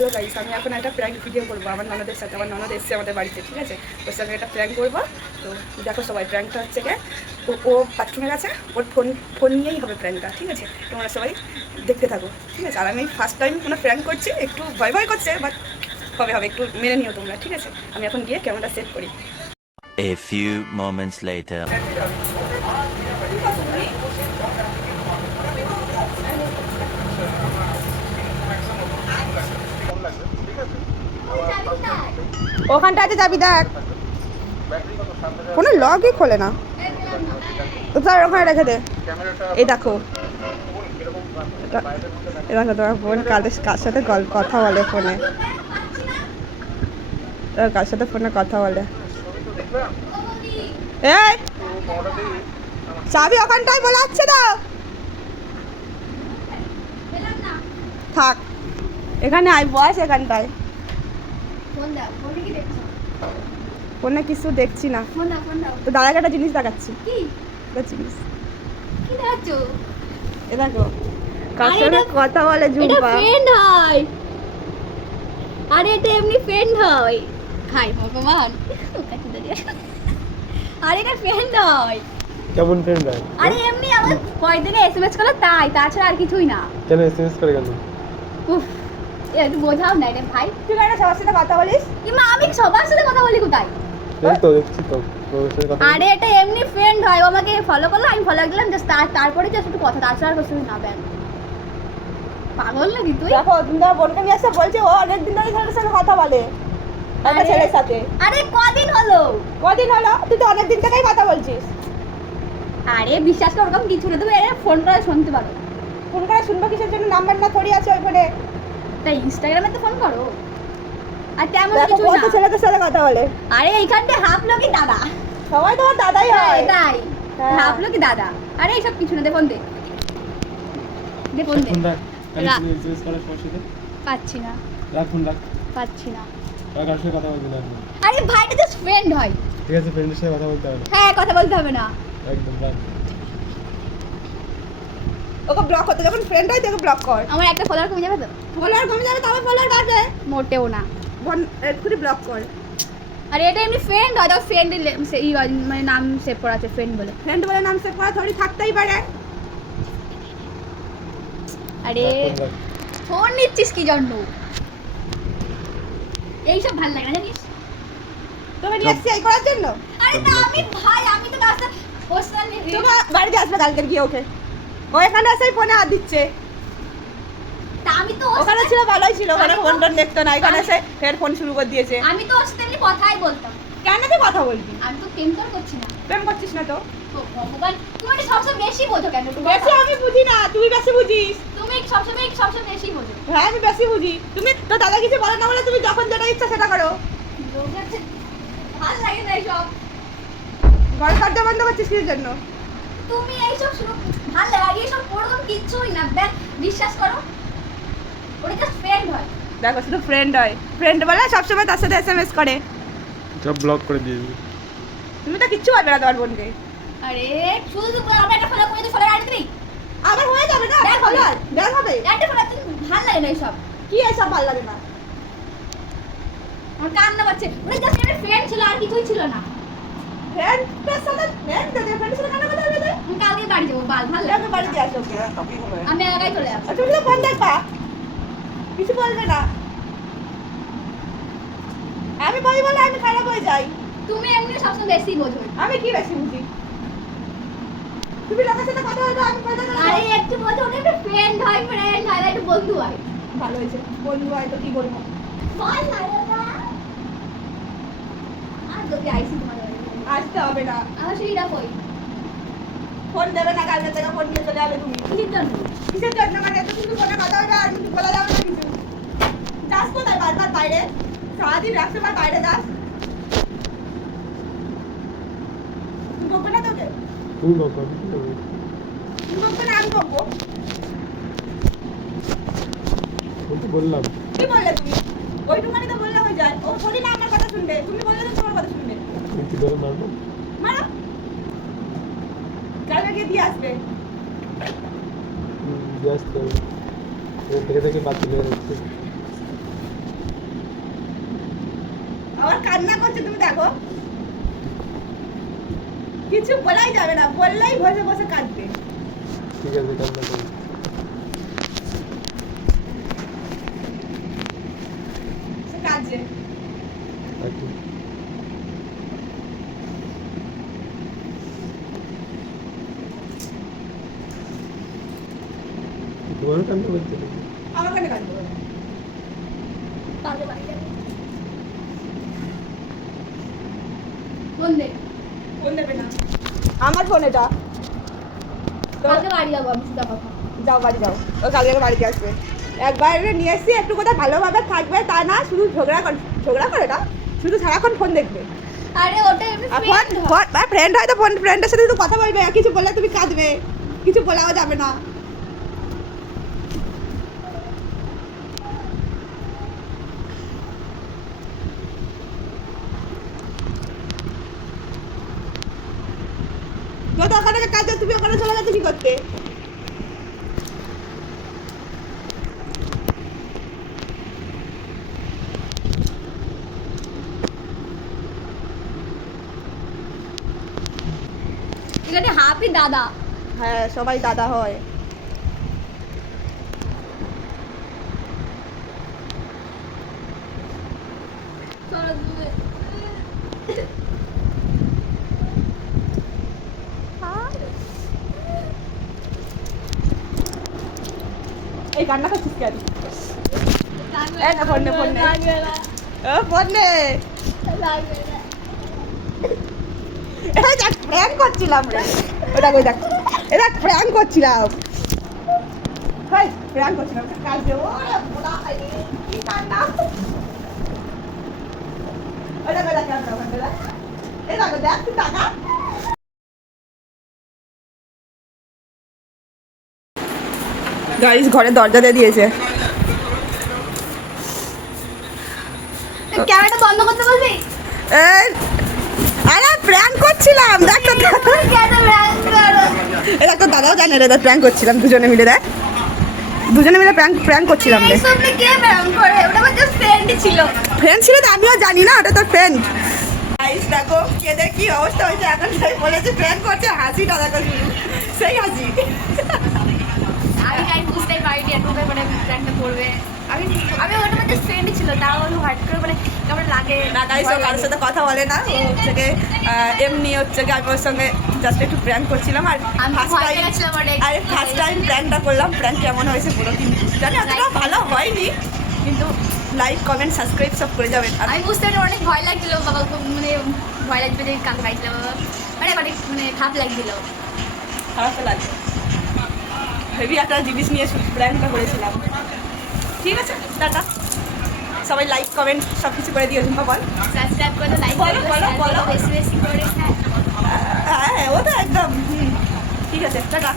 Hello guys আমি এখন একটা প্র্যাঙ্ক ভিডিও করব। আমার ননদের সাথে আমার ননদ এসছে আমাদের বাড়িতে ঠিক আছে? ওর সাথে একটা প্র্যাঙ্ক করব। তো দেখো সবাই প্র্যাঙ্কটা হচ্ছে কে? ও ও বাথরুমে গেছে ওর ফোন ফোন নিয়েই হবে প্র্যাঙ্কটা ঠিক আছে? তোমরা সবাই দেখতে থাকো ঠিক আছে? আর আমি ফার্স্ট টাইম কোনো প্র্যাঙ্ক করছি একটু ভয় ভয় করছে বাট হবে হবে একটু মেনে নিও তোমরা ঠিক আছে? আমি এখন গিয়ে ক্যামেরাটা সেট করি। A few moments later. ওখানটা আছে যাবি দেখ। কোনো লগই খোলে না। তো স্যার, ওখানে রেখে দে। এই দেখো। এটা- তোমার বোন কাদের কার সাথে কথা বলে ফোনে। কার সাথে ফোনে কথা বলে। এই! চাবি ওখানটায় বলে যাচ্ছে না। থাক। এখানে আই বয়স এখানটায়। ফোন কিছু দেখছি না। তো দাদাকে একটা জিনিস দেখাচ্ছি। জিনিস। এ দেখো কার এটা- কথা বলে ঝুম্পা ফ্রেন্ড হয়। আরে এটা এমনি ফ্রেন্ড হয়। হাই ভগবান। আরে এটা ফ্রেন্ড হয়। কেমন ফ্রেন্ড হয়? আরে এমনি আমার কয়েকদিনে এসএমএস করল তাই তাছাড়া আর কিছুই না। কেন এসএমএস করে কেন? উফ। একটু বোঝাও না এটা ভাই। তুই কেন সবার সাথে কথা বলিস? কিংবা আমি সবার সাথে কথা বলি কোথায়? এই তো দেখছি তো তোর সাথে কথা আরে এটা এমনি ফ্রেন্ড হয় ও আমাকে ফলো করল আমি ফলো দিলাম জাস্ট তারপরে জাস্ট একটু কথা তাছাড়া কিছু না ব্যাগ পাগল নাকি তুই? দেখো তুমি তোমার বোনকে নিয়ে এসে বলছে ও অনেকদিন ধরে ছেলের সাথে কথা বলে। একটা ছেলের সাথে। আরে কদিন হলো? কদিন হলো? তুই তো অনেকদিন থেকেই কথা বলছিস। আরে বিশ্বাস কর ওরকম কিছু না তুমি এর ফোন করে শুনতে পারো। ফোন করে শুনব কিসের জন্য? নাম্বার না থরি আছে ওই ফোনে। তাই ইনস্টাগ্রামে তো ফোন করো। আর তেমন কিছু না। ছেলেদের সাথে কথা বলে। আরে এইখানটা হাফ লোকই দাদা। সবাই তোমার দাদাই হ্যাঁ হয়। এটাই হ্যাঁ। হাফ লোকই দাদা। আরে এইসব কিছু না দে ফোন দে। দে ফোন দে। পাচ্ছি না। রাখ ফোন রাখ। পাচ্ছি না। আর কথা ভাইটা জাস্ট ফ্রেন্ড হয়। ঠিক আছে ফ্রেন্ডের সাথে কথা বলতে হবে হ্যাঁ কথা বলতে হবে না। একদম রাখ ওকে ব্লক করতে যখন ফ্রেন্ড হয় তোকে ব্লক কর। আমার একটা ফলোয়ার কমে যাবে তো? ফলোয়ার কমে যাবে তবে ফলোয়ার বাড়বে। মোটেও না। বোন এক্ষুনি ব্লক কর। আরে এটা এমনি ফ্রেন্ড হয় তাও ফ্রেন্ড মানে নাম সেভ করা আছে ফ্রেন্ড বলে। ফ্রেন্ড বলে নাম সেভ করা থরি থাকতেই পারে। আরে ফোন নিচ্ছিস কি জন্য? এইসব ভালো লাগে জানিস? তোকে নিয়ে এসছি এই করার জন্য? আরে না আমি ভাই আমি তো রাস্তা পার্সোনালি তোমার বাড়িতে আসবে কালকে গিয়ে ওকে। ও এখানে এসেই ফোনে হাত দিচ্ছে। তা আমি তো ওখানে ছিল ভালোই ছিল ওখানে ফোন টোন দেখতো না এখানে এসে ফের ফোন শুরু করে দিয়েছে। আমি তো ওর সাথে কথাই বলতাম। কেন তুই কথা বলবি? আমি তো প্রেম তোর করছি না। প্রেম করছিস না তো? ভগবান তুমি এটা সবসময় বেশি বোঝো কেন? বেশি আমি বুঝি না তুই বেশি বুঝিস। তুমি সবসময় সবসময় বেশি বোঝো। হ্যাঁ আমি বেশি বুঝি। তুমি তো দাদা কিছু বলে না বলে তুমি যখন যেটা ইচ্ছা সেটা করো। ভালো লাগে না এইসব। ঘর দরজা বন্ধ করছিস কিসের জন্য? তুমি এইসব শুনো ভালো লাগে আর এইসব ওরকম কিচ্ছুই না দেখ বিশ্বাস করো? ওটা জাস্ট ফ্রেন্ড হয়। দেখো শুধু ফ্রেন্ড হয়। ফ্রেন্ড বলে সবসময় তার সাথে এস এম এস করে। সব ব্লক করে দিয়ে দিবি। তুমি তো কিচ্ছু পারবে না তোমার বোনকে। আরে শুধু আমরা একটা ফলো করে তো ফলো আনতে দিই আবার হয়ে যাবে না দেখ ভালো দেখ হবে। একটা ফলো ভালো লাগে না এইসব। কি এসব ভালো লাগে না? আমার কান্না পাচ্ছে জাস্ট একটা ফ্রেন্ড ছিল আর কিছুই ছিল না। ফ্রেন্ডের সাথে ফ্রেন্ড ফ্রেন্ডের সাথে কেন কথা বলবে আমি কালকে বাড়ি যাব বাল ভালো লাগে বাড়িতে আসো আমি একাই চলে যাব আর তুমি তো ফোন দেখবা। কিছু বলবে না। আমি বই বলে আমি খারাপ হয়ে যাই। তুমি এমনি সবসময় বেশি বোঝো। আমি কি বেশি বুঝি? তুমি লোকের সাথে কথা বলবে আমি কথা আরে একটু বোঝো ওটা একটা ফ্রেন্ড হয় ফ্রেন্ড হয় একটু বন্ধু হয়। ভালো হয়েছে। বন্ধু হয় তো কি বলব? লাগে না আর যদি আইসি তোমার। আসতে হবে না। আমার সেটা কই? ফোন দেবে না কালকে থেকে ফোন নিয়ে চলে যাবে তুমি। কিসের জন্য? কিসের জন্য মানে? এত কিন্তু ফোনে কথা বলবে আর কিছু বলা যাবে না কিছু। যাস কোথায় বারবার বাইরে। সারাদিন রাখতে বাইরে যাস। বকবো না তোকে? তুই ব্লক করবি কি করবি? তুই বকবো না আমি বকবো। তো বললাম। কি বললে তুমি? ওইটুখানি তো বললে হয়ে যায়। ও থোড়ি না আমার কথা শুনবে। তুমি বললে তো তোমার কথা শুনবে। কি ধরে মারবো মারো কালকে গিয়ে দিয়ে আসবে? থেকে থেকে যাচ্ছে। আমার কান্না করছে তুমি দেখো। কিছু বলাই যাবে না বললেই বসে বসে কাঁদবে। ঠিক আছে কান্না করি। সে কান্না করছে নাকি? আমার কানে কাঁদবে কালকে বাড়ি যাব ফোন দে ফোন দেবে না আমার ফোন এটা। তো কালকে বাড়ি যাব আমি সুদা কথা। যাও বাড়ি যাও। ও কালকে বাড়িতে আসবে। একবার নিয়ে এসছি একটু কোথায় ভালোভাবে থাকবে তা না শুধু ঝগড়া কর ঝগড়া করে না শুধু সারাক্ষণ ফোন দেখবে। আরে ওটা ফ্রেন্ড হয়। তো ফোন ফ্রেন্ডের সাথে একটু কথা বলবে কিছু বললে তুমি কাঁদবে। কিছু বলাও যাবে না। যত ওখানে কাজ তুমি ওখানে চলে গেছো কি করতে। এখানে হাফি দাদা। হ্যাঁ সবাই দাদা হয় চলো তুমি কান্না নে লাগবে না। এই দেখ প্র্যাঙ্ক করছিলাম রে ওটা কই দেখ এ প্র্যাঙ্ক করছিলাম হাই প্র্যাঙ্ক করছিলাম কালকে ও বড়া কি কান্না ওটা ওটা দেখ টাকা গাইস ঘরে দরজা দিয়ে দিয়েছে। ক্যামেরাটা বন্ধ করতে বলবি? আরে প্র্যাঙ্ক করছিলাম দেখ তো। দাদাও জানে রে প্র্যাঙ্ক করছিলাম দুজনে মিলে দেখ। দুজনে মিলে প্র্যাঙ্ক প্র্যাঙ্ক করছিলাম রে। ফ্রেন্ড ছিল। তো আমিও জানি না ওটা তোর ফ্রেন্ড দেখো কেদের কি অবস্থা হয়েছে এখন বলেছে প্র্যাঙ্ক করছে দেখো শুধু সেই হাসি আমি তাই বুঝতেই পারিনি এতটা মানে করবে। আমি আমি ওটা just friend ছিল তাও আমি হঠাৎ করে মানে কেমন লাগে? না গাইস ও কারোর সাথে কথা বলে না। ও হচ্ছে গিয়ে, এমনি হচ্ছে গিয়ে আমি ওর সঙ্গে জাস্ট একটু প্র্যাঙ্ক করছিলাম আর ফার্স্ট টাইম। আরে ফার্স্ট টাইম প্র্যাঙ্কটা করলাম। প্র্যাঙ্ক কেমন হয়েছে পুরো কিন্তু জানি অতটা ভালো হয়নি। কিন্তু লাইক কমেন্ট সাবস্ক্রাইব সব করে যাবেন। আর আমি বুঝতে পারি অনেক ভয় লাগছিল বাবা খুব মানে ভয় লাগবে যে কান পাইছিল বাবা। মানে অনেক মানে খারাপ লাগছিল। খারাপ তো লাগছে। হেভি একটা জিনিস নিয়ে প্ল্যানটা করেছিলাম। ঠিক আছে টাটা। সবাই লাইক কমেন্ট সব কিছু করে দিও ঝুম্পা বল। সাবস্ক্রাইব করে লাইক বলো, বলো, বলো। বেশি বেশি করে হ্যাঁ হ্যাঁ ও তো একদম হুম। ঠিক আছে টাটা।